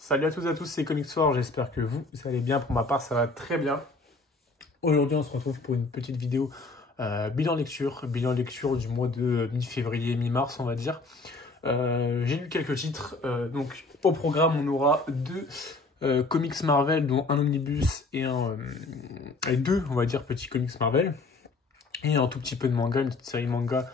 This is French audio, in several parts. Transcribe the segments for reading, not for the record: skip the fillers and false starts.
Salut à tous et à tous, c'est Comicsword, j'espère que vous allez bien. Pour ma part, ça va très bien. Aujourd'hui, on se retrouve pour une petite vidéo bilan lecture du mois de mi-février, mi-mars, on va dire. J'ai lu quelques titres. Donc, au programme, on aura deux comics Marvel, dont un omnibus et deux, on va dire, petits comics Marvel. Et un tout petit peu de manga, une petite série manga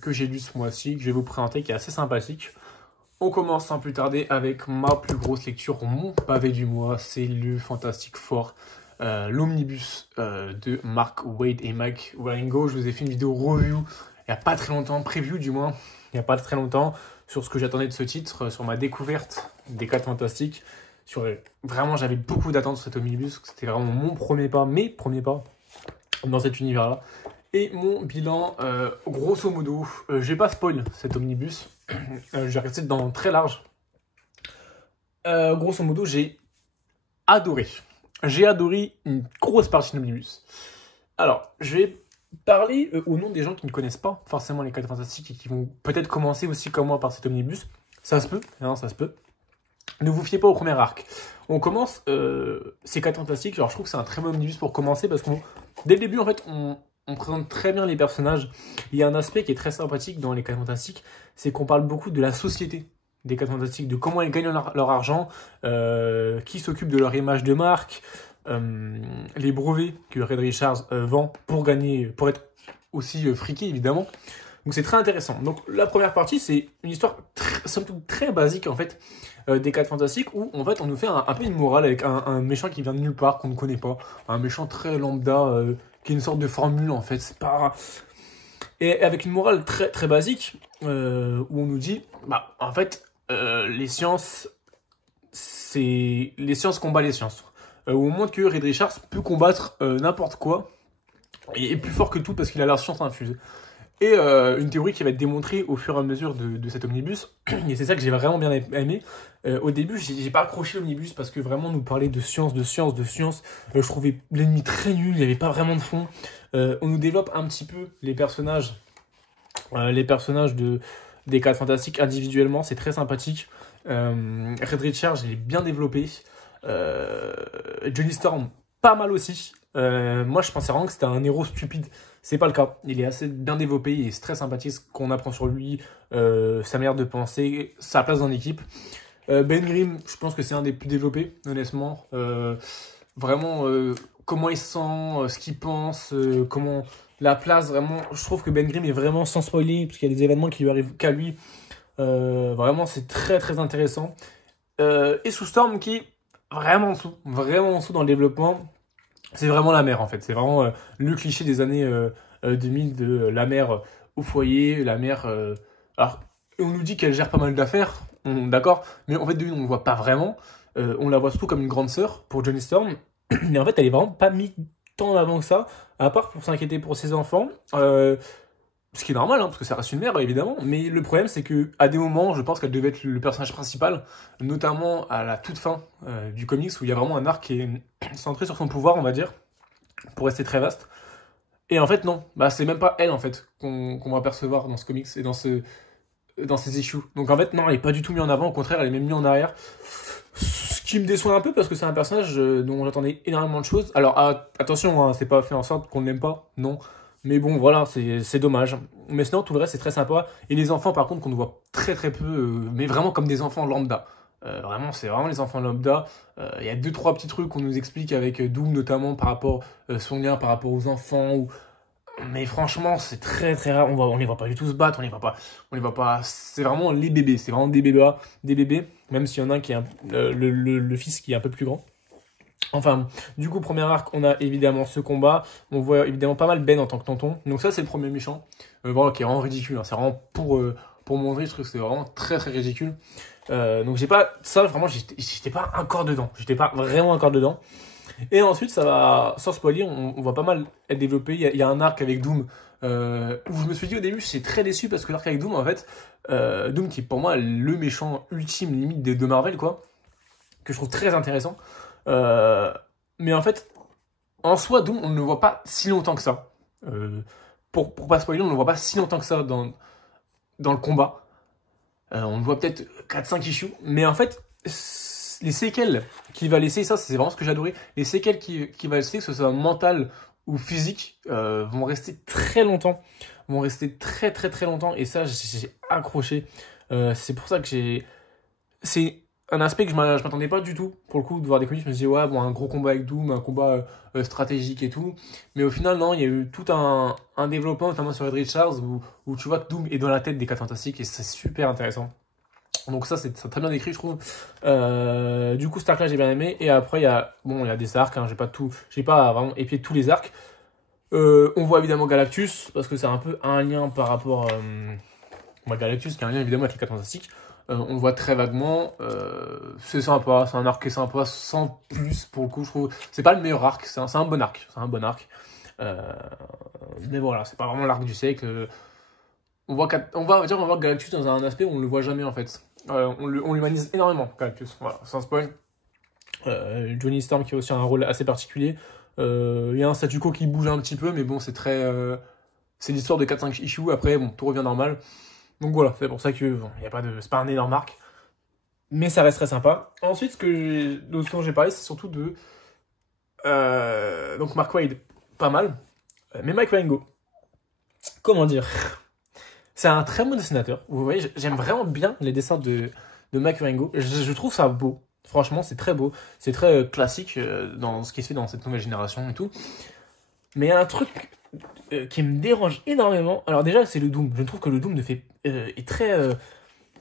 que j'ai lu ce mois-ci, que je vais vous présenter, qui est assez sympathique. On commence sans plus tarder avec ma plus grosse lecture, mon pavé du mois, c'est le Fantastic Four, l'omnibus de Mark Waid et Mike Wieringo. Je vous ai fait une vidéo review il n'y a pas très longtemps, preview du moins, il n'y a pas très longtemps, sur ce que j'attendais de ce titre, sur ma découverte des 4 Fantastiques. Vraiment, j'avais beaucoup d'attentes sur cet omnibus, c'était vraiment mon premier pas, mes premiers pas dans cet univers-là. Et mon bilan, grosso modo, je vais pas spoil cet omnibus, je vais rester dans très large. Grosso modo, j'ai adoré. J'ai adoré une grosse partie de l'omnibus. Alors, je vais parler au nom des gens qui ne connaissent pas forcément les 4 Fantastiques et qui vont peut-être commencer aussi comme moi par cet omnibus. Ça se peut, hein, ça se peut. Ne vous fiez pas au premier arc. On commence ces 4 Fantastiques. Alors, je trouve que c'est un très bon omnibus pour commencer parce que dès le début, en fait, on présente très bien les personnages. Il y a un aspect qui est très sympathique dans les 4 Fantastiques, c'est qu'on parle beaucoup de la société des 4 Fantastiques, de comment ils gagnent leur argent, qui s'occupe de leur image de marque, les brevets que Reed Richards vend pour être aussi friqué évidemment. Donc c'est très intéressant. Donc la première partie, c'est une histoire somme toute très basique en fait des 4 Fantastiques où en fait on nous fait un peu une morale avec un méchant qui vient de nulle part, qu'on ne connaît pas, un méchant très lambda qui est une sorte de formule en fait. C'est pas... Et avec une morale très très basique où on nous dit bah en fait les sciences combattent les sciences. Où on montre que Reed Richards peut combattre n'importe quoi et est plus fort que tout parce qu'il a la science infuse. Et une théorie qui va être démontrée au fur et à mesure de cet omnibus. Et c'est ça que j'ai vraiment bien aimé. Au début, j'ai pas accroché l'omnibus parce que vraiment nous parler de science. Je trouvais l'ennemi très nul, il n'y avait pas vraiment de fond. On nous développe un petit peu les personnages des 4 Fantastiques individuellement, c'est très sympathique. Reed Richards, il est bien développé. Johnny Storm, pas mal aussi. Moi, je pensais vraiment que c'était un héros stupide. C'est pas le cas. Il est assez bien développé, il est très sympathique, ce qu'on apprend sur lui, sa manière de penser, sa place dans l'équipe. Ben Grimm, je pense que c'est un des plus développés, honnêtement. Vraiment, comment il se sent, ce qu'il pense, comment la place, vraiment. Je trouve que Ben Grimm est vraiment sans spoiler, parce qu'il y a des événements qui lui arrivent qu'à lui. Vraiment, c'est très très intéressant. Et Sue Storm qui est vraiment en dessous dans le développement. C'est vraiment la mère en fait, c'est vraiment le cliché des années 2000 de la mère au foyer, la mère... Alors, on nous dit qu'elle gère pas mal d'affaires, d'accord, mais en fait de une, on ne voit pas vraiment, on la voit surtout comme une grande sœur pour Johnny Storm, mais en fait elle est vraiment pas mise tant en avant que ça, à part pour s'inquiéter pour ses enfants, ce qui est normal, hein, parce que ça reste une mère, évidemment. Mais le problème, c'est que à des moments, je pense qu'elle devait être le personnage principal, notamment à la toute fin du comics, où il y a vraiment un arc qui est centré sur son pouvoir, on va dire, pour rester très vaste. Et en fait, non. Bah, c'est même pas elle, en fait, qu'on va percevoir dans ce comics et dans ces issues. Donc en fait, non, elle est pas du tout mise en avant. Au contraire, elle est même mise en arrière. Ce qui me déçoit un peu, parce que c'est un personnage dont j'attendais énormément de choses. Alors, attention, hein, c'est pas fait en sorte qu'on ne l'aime pas, non. Mais bon, voilà, c'est dommage. Mais sinon, tout le reste, c'est très sympa. Et les enfants, par contre, qu'on voit très très peu, mais vraiment comme des enfants lambda. Vraiment, c'est vraiment les enfants lambda. Il y a 2-3 petits trucs qu'on nous explique avec Doom, notamment par rapport son lien par rapport aux enfants. Mais franchement, c'est très très rare. On les voit pas du tout se battre, on les voit pas. C'est vraiment les bébés, c'est vraiment des bébés. Même s'il y en a un qui est le fils qui est un peu plus grand. Enfin, du coup, premier arc, on a évidemment ce combat. On voit évidemment pas mal Ben en tant que tonton. Donc ça, c'est le premier méchant. Bon, qui est vraiment ridicule. Hein. C'est vraiment pour montrer, je trouve que c'est vraiment très très ridicule. Donc j'ai pas... Ça, vraiment, j'étais pas encore dedans. J'étais pas vraiment encore dedans. Et ensuite, ça va... Sans spoiler, on va pas mal être développé. Il y a un arc avec Doom. Où je me suis dit au début, j'étais très déçu parce que l'arc avec Doom, en fait... Doom qui est pour moi le méchant ultime, limite, de Marvel, quoi. Que je trouve très intéressant. Mais en fait, en soi, Doom, on ne le voit pas si longtemps que ça. Pour pas spoiler, on ne le voit pas si longtemps que ça dans le combat. On le voit peut-être 4-5 issues. Mais en fait, les séquelles qu'il va laisser, ça c'est vraiment ce que j'ai adoré, les séquelles qu'il va laisser, que ce soit mental ou physique, vont rester très longtemps, vont rester très très très longtemps, et ça j'ai accroché. C'est pour ça que c'est un aspect que je m'attendais pas du tout, pour le coup, de voir des comics. Je me disais, ouais, bon, un gros combat avec Doom, un combat stratégique et tout. Mais au final, non, il y a eu tout un développement, notamment sur Red Richards, où tu vois que Doom est dans la tête des 4 Fantastiques, et c'est super intéressant. Donc ça, c'est très bien écrit, je trouve. Du coup, cet arc-là, j'ai bien aimé. Et après, il y a des arcs, hein, j'ai pas vraiment épié tous les arcs. On voit évidemment Galactus, parce que c'est un peu un lien par rapport... Galactus, qui a un lien évidemment avec les 4 Fantastiques. On le voit très vaguement. C'est sympa, c'est un arc qui est sympa, sans plus pour le coup, je trouve. C'est pas le meilleur arc, c'est un bon arc. C'est un bon arc. Mais voilà, c'est pas vraiment l'arc du siècle. On va voir Galactus dans un aspect où on le voit jamais en fait. On l'humanise énormément, Galactus. Voilà, sans spoil. Johnny Storm qui a aussi un rôle assez particulier. Il y a un statu quo qui bouge un petit peu, mais bon, c'est très. C'est l'histoire de 4-5 issues. Après, bon, tout revient normal. Donc voilà, c'est pour ça que bon, c'est pas un énorme arc, mais ça reste très sympa. Ensuite, ce dont j'ai parlé, c'est surtout de donc Mark Waid, pas mal, mais Mike Wieringo, comment dire, c'est un très bon dessinateur. Vous voyez, j'aime vraiment bien les dessins de Mike Wieringo. Je trouve ça beau. Franchement, c'est très beau, c'est très classique dans ce qui se fait dans cette nouvelle génération et tout. Mais il y a un truc qui me dérange énormément. Alors déjà, c'est le Doom. Je trouve que le Doom est très...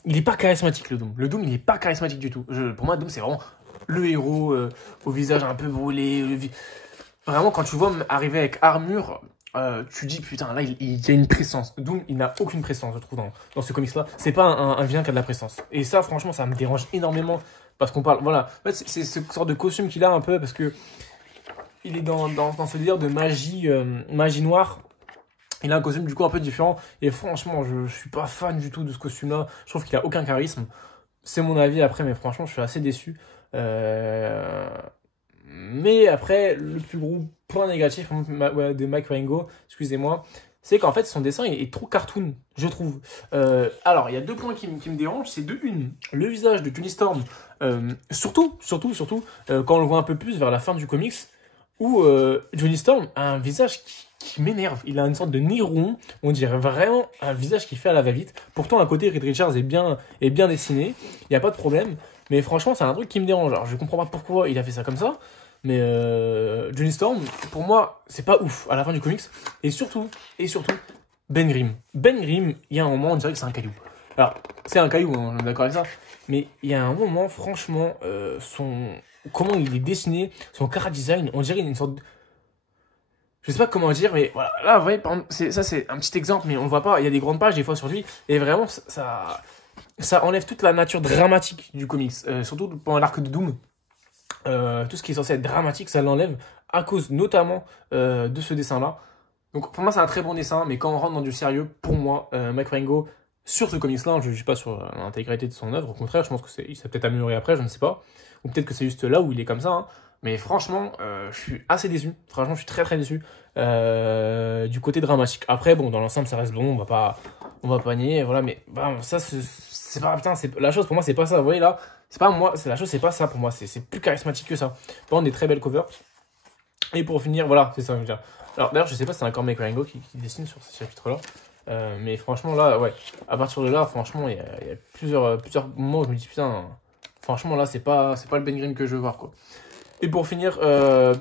il est pas charismatique, le Doom. Le Doom, il est pas charismatique du tout. Pour moi, Doom, c'est vraiment le héros au visage un peu brûlé. Vraiment, quand tu le vois arriver avec armure, tu dis, putain, là, il y a une présence. Doom, il n'a aucune présence, je trouve, dans ce comics-là. C'est pas un vilain qui a de la présence. Et ça, franchement, ça me dérange énormément. Parce qu'on parle... Voilà. En fait, c'est ce sorte de costume qu'il a un peu, parce que il est dans ce délire de magie noire. Il a un costume du coup un peu différent. Et franchement, je suis pas fan du tout de ce costume-là. Je trouve qu'il a aucun charisme. C'est mon avis après, mais franchement, je suis assez déçu. Mais après, le plus gros point négatif de Mike Wieringo, excusez-moi, c'est qu'en fait, son dessin est trop cartoon, je trouve. Alors, il y a 2 points qui me dérangent. C'est de une, le visage de Johnny Storm. Surtout, quand on le voit un peu plus vers la fin du comics, où Johnny Storm a un visage qui m'énerve. Il a une sorte de nez rond, on dirait vraiment un visage qui fait à la va-vite. Pourtant, à côté, Reed Richards est bien dessiné, il n'y a pas de problème. Mais franchement, c'est un truc qui me dérange. Alors, je comprends pas pourquoi il a fait ça comme ça, mais Johnny Storm, pour moi, c'est pas ouf à la fin du comics. Et surtout, Ben Grimm. Ben Grimm, il y a un moment, on dirait que c'est un caillou. Alors, c'est un caillou, hein, on est d'accord avec ça. Mais il y a un moment, franchement, comment il est dessiné, son chara design, on dirait une sorte de... Je sais pas comment dire, mais voilà. Là, vous voyez, par exemple, ça c'est un petit exemple, mais on le voit pas. Il y a des grandes pages des fois sur lui, et vraiment, ça enlève toute la nature dramatique du comics. Surtout pendant l'arc de Doom. Tout ce qui est censé être dramatique, ça l'enlève à cause notamment de ce dessin-là. Donc pour moi, c'est un très bon dessin, mais quand on rentre dans du sérieux, pour moi, Mike Wieringo, sur ce comics-là, je ne juge pas sur l'intégralité de son œuvre. Au contraire, je pense que il s'est peut-être amélioré après, je ne sais pas. Ou peut-être que c'est juste là où il est comme ça. Hein. Mais franchement, je suis assez déçu. Franchement, je suis très très déçu du côté dramatique. Après, bon, dans l'ensemble, ça reste bon. On va pas nier, voilà. Mais bah, ça, c'est pas putain. La chose pour moi, c'est pas ça. Vous voyez là, c'est pas moi. C'est la chose, c'est pas ça pour moi. C'est plus charismatique que ça. Par contre, des très belles covers. Et pour finir, voilà, c'est ça que je veux dire. Alors d'ailleurs, je sais pas si c'est encore Mike Wieringo qui dessine sur ce chapitre-là. Mais franchement, là, ouais. À partir de là, franchement, il y a plusieurs moments où je me dis putain. Franchement, là, c'est pas le Ben Grimm que je veux voir, quoi. Et pour finir,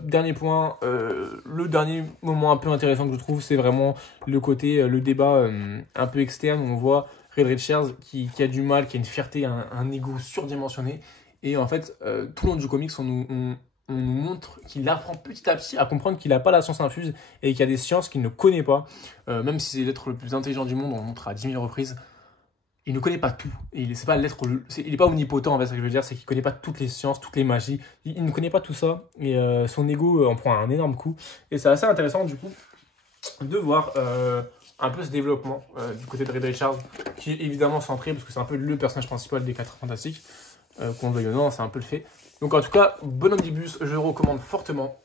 dernier point, le dernier moment un peu intéressant que je trouve, c'est vraiment le côté, le débat un peu externe où on voit Reed Richards qui a du mal, qui a une fierté, un ego surdimensionné. Et en fait, tout le long du comics, on nous montre qu'il apprend petit à petit à comprendre qu'il n'a pas la science infuse et qu'il y a des sciences qu'il ne connaît pas. Même si c'est l'être le plus intelligent du monde, on le montre à 10 000 reprises. Il ne connaît pas tout. Il n'est pas omnipotent, en fait, ce que je veux dire, c'est qu'il ne connaît pas toutes les sciences, toutes les magies. Il ne connaît pas tout ça. Et son ego en prend un énorme coup. Et c'est assez intéressant, du coup, de voir un peu ce développement du côté de Reed Richards, qui est évidemment centré, parce que c'est un peu le personnage principal des 4 Fantastiques. Qu'on le veuille ou non, c'est un peu le fait. Donc en tout cas, bon omnibus, je le recommande fortement.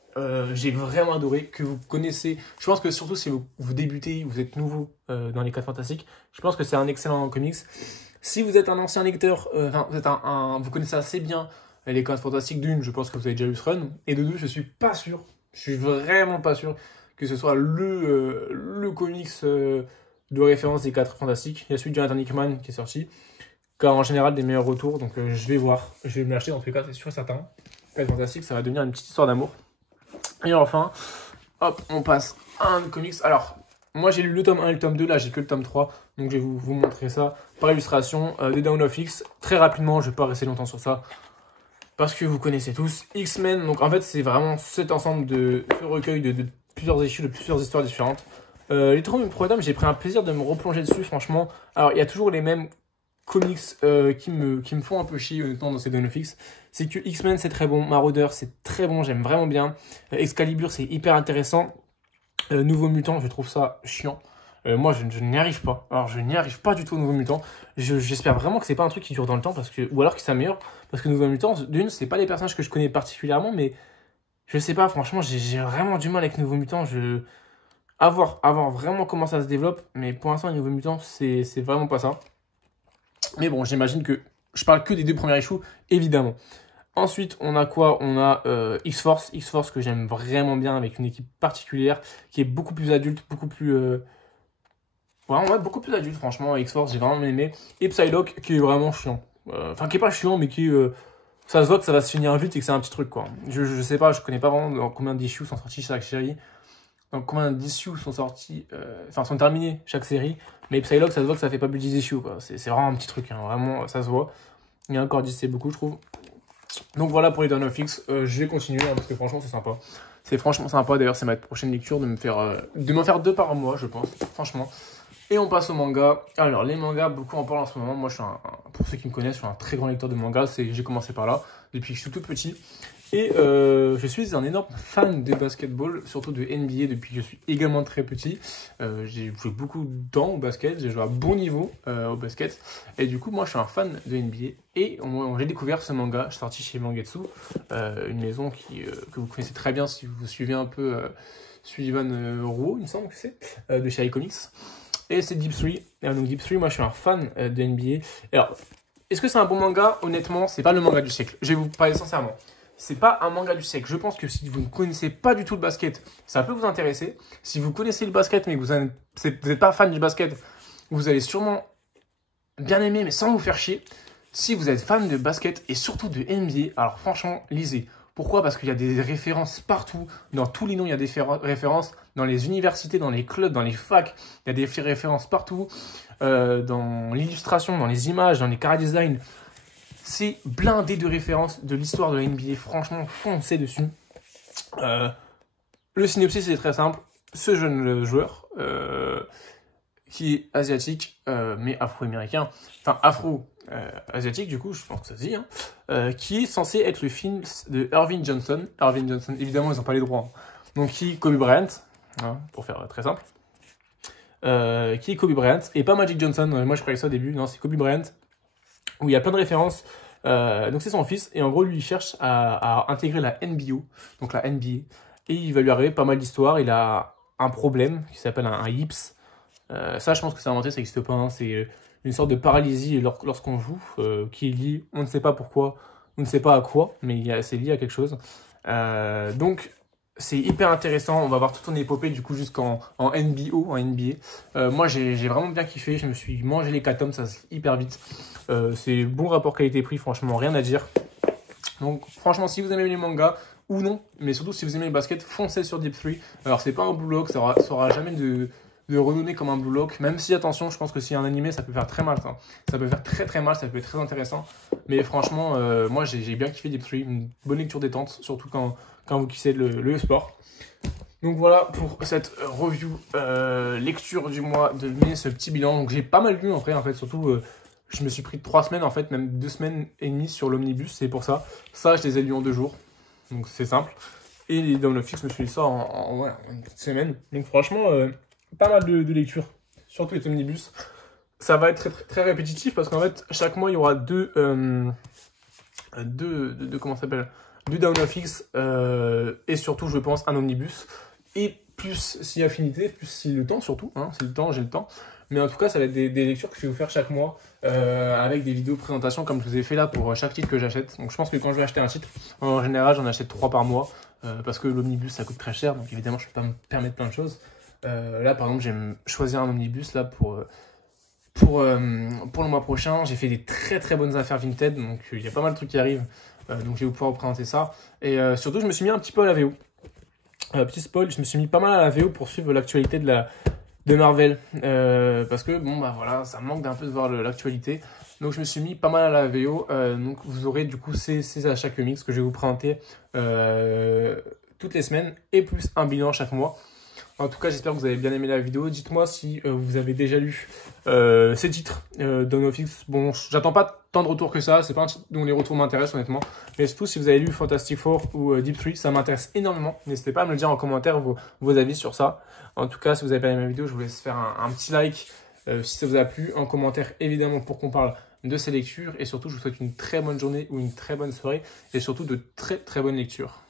J'ai vraiment adoré, que vous connaissez. Je pense que surtout si vous débutez, vous êtes nouveau dans les 4 Fantastiques, je pense que c'est un excellent comics. Si vous êtes un ancien lecteur, vous connaissez assez bien les 15 fantastiques. D'une, je pense que vous avez déjà lu ce run. Et de deux, je suis pas sûr, je suis vraiment pas sûr que ce soit le comics de référence des 4 fantastiques. Il y a celui de Jonathan Hickman qui est sorti, qui a en général des meilleurs retours. Donc je vais voir, je vais me l'acheter dans tous les cas, c'est sûr et certain. 4 fantastiques, ça va devenir une petite histoire d'amour. Et enfin, hop, on passe à un comics. Alors, moi j'ai lu le tome 1 et le tome 2, là j'ai que le tome 3, donc je vais vous montrer ça par illustration. The Dawn of X, très rapidement, je vais pas rester longtemps sur ça, parce que vous connaissez tous X-Men. Donc en fait c'est vraiment cet ensemble de ce recueil de plusieurs issues, de plusieurs histoires différentes. Les 3 premiers tomes, j'ai pris un plaisir de me replonger dessus, franchement. Alors il y a toujours les mêmes comics qui me font un peu chier honnêtement dans ces Dawn of X. C'est que X-Men c'est très bon, Marauder c'est très bon, j'aime vraiment bien. Excalibur c'est hyper intéressant. Nouveau Mutant, je trouve ça chiant. Moi, je n'y arrive pas. Alors, je n'y arrive pas du tout au Nouveau Mutant. J'espère vraiment que c'est pas un truc qui dure dans le temps, parce que, ou alors que ça s'améliore. Parce que Nouveau Mutant, d'une, c'est pas des personnages que je connais particulièrement, mais je sais pas, franchement, j'ai vraiment du mal avec Nouveau Mutant. À voir vraiment comment ça se développe, mais pour l'instant, Nouveau Mutant, c'est vraiment pas ça. Mais bon, j'imagine que je parle que des 2 premiers issues, évidemment. Ensuite, on a quoi? On a X-Force. X-Force que j'aime vraiment bien, avec une équipe particulière, qui est beaucoup plus adulte, beaucoup plus... ouais, beaucoup plus adulte, franchement. X-Force, j'ai vraiment aimé. Et Psylocke, qui est vraiment chiant. Enfin, qui est pas chiant, mais qui... ça se voit que ça va se finir vite et que c'est un petit truc, quoi. Je sais pas, je connais pas vraiment dans combien d'issues sont sortis chaque série. Donc, combien d'issues sont sortis... Enfin, sont terminés chaque série. Mais Psylocke, ça se voit que ça fait pas plus de 10 issues, quoi. C'est vraiment un petit truc, hein. Vraiment, ça se voit. Il y a encore 10, c'est beaucoup, je trouve. Donc voilà pour les Dawn of X, je vais continuer hein, parce que franchement c'est sympa. C'est franchement sympa, d'ailleurs c'est ma prochaine lecture de m'en faire 2 par mois je pense, franchement. Et on passe au manga. Alors les mangas, beaucoup en parlent en ce moment. Moi je suis pour ceux qui me connaissent, je suis un très grand lecteur de mangas. J'ai commencé par là, depuis que je suis tout petit. Et je suis un énorme fan de basketball, surtout de NBA depuis que je suis également très petit. J'ai joué beaucoup de temps au basket, j'ai joué à bon niveau au basket. Et du coup, moi, je suis un fan de NBA. Et j'ai découvert ce manga, je suis sorti chez Mangetsu, une maison que vous connaissez très bien si vous suivez un peu Sullivan Rouault, il me semble que c'est, de chez iComics. Et c'est Deep 3. Et donc Deep 3, moi, je suis un fan de NBA. Alors, est-ce que c'est un bon manga? Honnêtement, c'est pas le manga du siècle. Je vais vous parler sincèrement. C'est pas un manga du siècle. Je pense que si vous ne connaissez pas du tout le basket, ça peut vous intéresser. Si vous connaissez le basket, mais que vous n'êtes pas fan du basket, vous allez sûrement bien aimer, mais sans vous faire chier. Si vous êtes fan de basket et surtout de NBA, alors franchement, lisez. Pourquoi? Parce qu'il y a des références partout. Dans tous les noms, il y a des références. Dans les universités, dans les clubs, dans les facs, il y a des références partout. Dans l'illustration, dans les images, dans les chara-design. C'est blindé de références de l'histoire de la NBA. Franchement, foncez dessus. Le synopsis est très simple. Ce jeune joueur, qui est asiatique, mais afro-américain, enfin afro-asiatique du coup, je pense que ça se dit, hein, qui est censé être le fils de Irving Johnson. Irving Johnson, évidemment, ils n'ont pas les droits. Hein. Donc, qui est Kobe Bryant, hein, pour faire très simple. Qui est Kobe Bryant, et pas Magic Johnson. Moi, je croyais ça au début. Non, c'est Kobe Bryant. Où il y a plein de références. Donc c'est son fils, et en gros lui il cherche à intégrer la NBO, donc la NBA, et il va lui arriver pas mal d'histoires. Il a un problème qui s'appelle un yips. Ça je pense que c'est inventé, ça n'existe pas, hein. C'est une sorte de paralysie lorsqu'on joue, qui est liée, on ne sait pas pourquoi, on ne sait pas à quoi, mais c'est lié à quelque chose. Donc c'est hyper intéressant, on va voir toute son épopée du coup jusqu'en NBO, en NBA. Moi j'ai vraiment bien kiffé, je me suis mangé les 4 tomes, ça se hyper vite. C'est bon rapport qualité-prix, franchement rien à dire. Donc franchement si vous aimez les mangas ou non, mais surtout si vous aimez le basket, foncez sur Deep 3. Alors c'est pas un Blue Lock, ça aura jamais de renommée comme un Blue Lock, même si attention, je pense que s'il y a un animé ça peut faire très mal, ça peut faire très mal, ça peut être très intéressant. Mais franchement moi j'ai bien kiffé Deep 3, une bonne lecture détente, surtout quand vous kiffez le sport. Donc voilà pour cette review, lecture du mois de mai, ce petit bilan. Donc j'ai pas mal lu après en fait, surtout je me suis pris 3 semaines en fait, même 2 semaines et demie sur l'omnibus, c'est pour ça. Ça je les ai lus en 2 jours, donc c'est simple. Et les Dawn of X, je me suis lu ça en une petite semaine. Donc franchement, pas mal de lecture, surtout les omnibus. Ça va être très répétitif parce qu'en fait chaque mois il y aura deux comment ça s'appelle, 2 Dawn of X, et surtout je pense un omnibus, et plus si affinité, plus si le temps surtout, hein, c'est le temps, j'ai le temps. Mais en tout cas, ça va être des lectures que je vais vous faire chaque mois avec des vidéos présentation comme je vous ai fait là pour chaque titre que j'achète. Donc je pense que quand je vais acheter un titre, en général, j'en achète 3 par mois parce que l'omnibus ça coûte très cher. Donc évidemment, je ne peux pas me permettre plein de choses. Là, par exemple, j'aime choisir un omnibus là pour le mois prochain. J'ai fait des très très bonnes affaires Vinted, donc il y a pas mal de trucs qui arrivent. Donc je vais pouvoir vous présenter ça. Et surtout, je me suis mis un petit peu à la VO. Petit spoil, je me suis mis pas mal à la VO pour suivre l'actualité de Marvel. Parce que bon bah voilà, ça me manque d'un peu de voir l'actualité. Donc je me suis mis pas mal à la VO. Donc vous aurez du coup ces achats comics que je vais vous présenter toutes les semaines et plus un bilan chaque mois. En tout cas, j'espère que vous avez bien aimé la vidéo. Dites-moi si vous avez déjà lu ces titres dans NoFX. Bon, j'attends pas tant de retours que ça. C'est pas un titre dont les retours m'intéressent honnêtement. Mais surtout, si vous avez lu Fantastic Four ou Deep Three, ça m'intéresse énormément. N'hésitez pas à me le dire en commentaire vos avis sur ça. En tout cas, si vous avez pas aimé ma vidéo, je vous laisse faire un petit like si ça vous a plu. En commentaire, évidemment, pour qu'on parle de ces lectures. Et surtout, je vous souhaite une très bonne journée ou une très bonne soirée. Et surtout, de très très bonnes lectures.